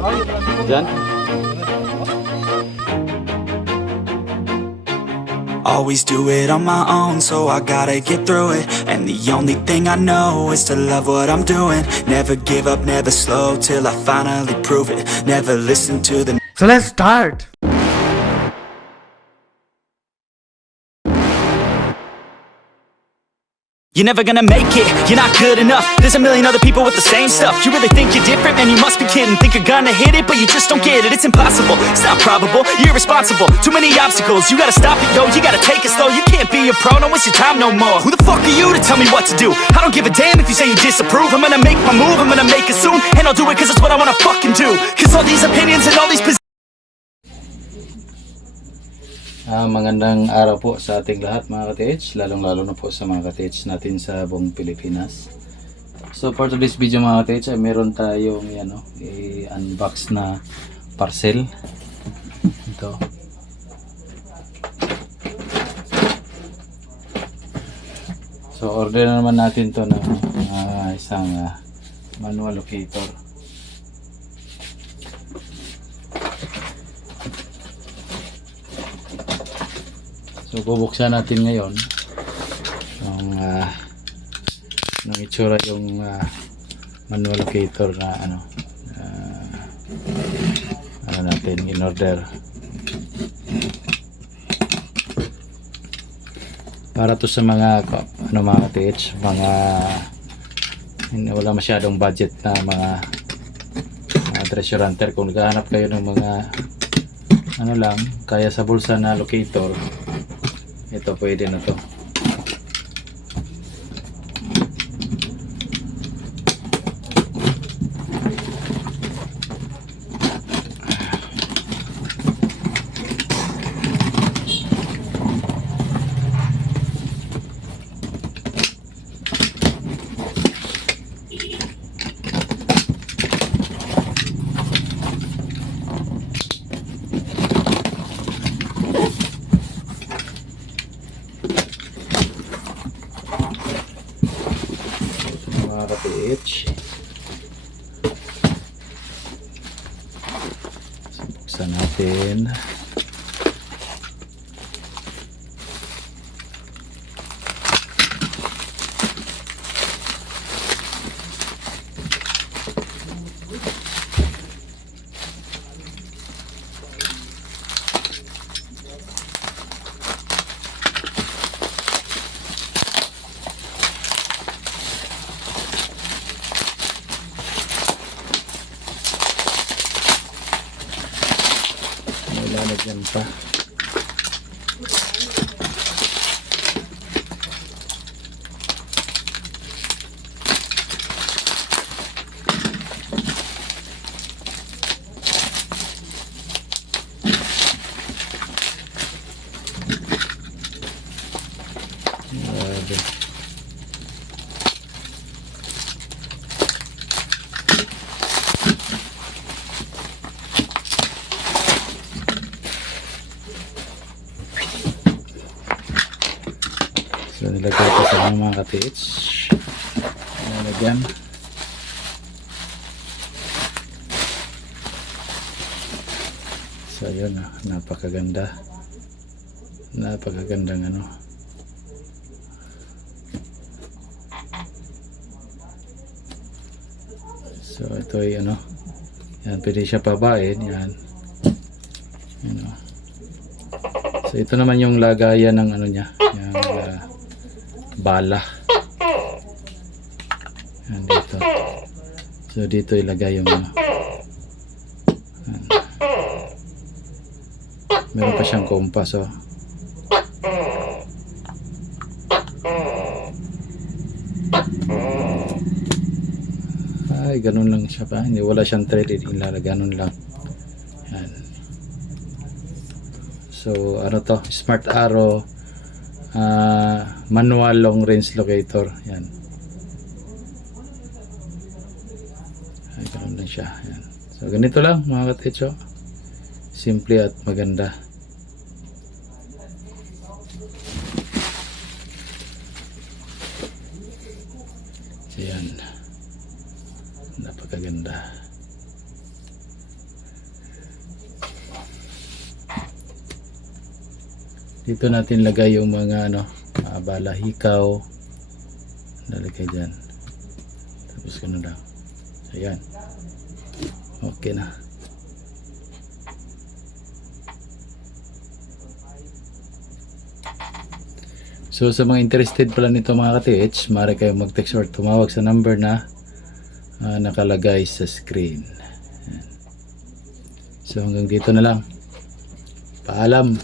Diyan? Always do it on my own, so I gotta get through it. And the only thing I know is to love what I'm doing. Never give up, never slow, till I finally prove it. Never listen to the So let's start. You're never gonna make it, you're not good enough. There's a million other people with the same stuff. You really think you're different? Man, you must be kidding. Think you're gonna hit it, but you just don't get it. It's impossible, it's not probable, you're irresponsible. Too many obstacles, you gotta stop it, yo. You gotta take it slow, you can't be a pro. Don't waste your time no more. Who the fuck are you to tell me what to do? I don't give a damn if you say you disapprove. I'm gonna make my move, I'm gonna make it soon. And I'll do it cause it's what I wanna fucking do. Cause all these opinions and all these Magandang araw po sa ating lahat mga ka-TH, lalong-lalo na po sa mga ka-TH natin sa buong Pilipinas. So for today's video mga ka-TH ay meron tayong i-unbox na parcel. Ito. So order na naman natin to ng isang manual locator. So bubuksan natin ngayon ng itsura yung manual locator na natin in order para to sa mga mga TH, mga wala masyadong budget na mga treasure hunter. Kung naghahanap kayo ng mga kaya sa bulsa na locator, ito pwede na to. ka-TH, buksan natin. Lalagyan pa. So nilagay ko sa mga ka-TH. Nilagyan. So yun, napakaganda. Napakagandang So ito ay yan, pwede siya pabain, yan. So ito naman yung lagayan ng niya, yung bala. Yan dito. So dito ilagay yung meron pa siyang kompas, ay ganun lang siya pa, hindi wala siyang threaded, ganun lang. Yan. So to, Smart Arrow manual long range locator. Yan. Ay, ganun lang siya. Yan. So ganito lang mga ka-TH, simple at maganda. So yan, napakaganda. Dito natin lagay yung mga bala hikaw. Lalagay dyan. Tapos ganun lang. Ayan. Okay na. So sa mga interested pala nito mga ka-TH, maaari kayong mag-text or tumawag sa number na nakalagay sa screen. Ayan. So hanggang dito na lang. Paalam.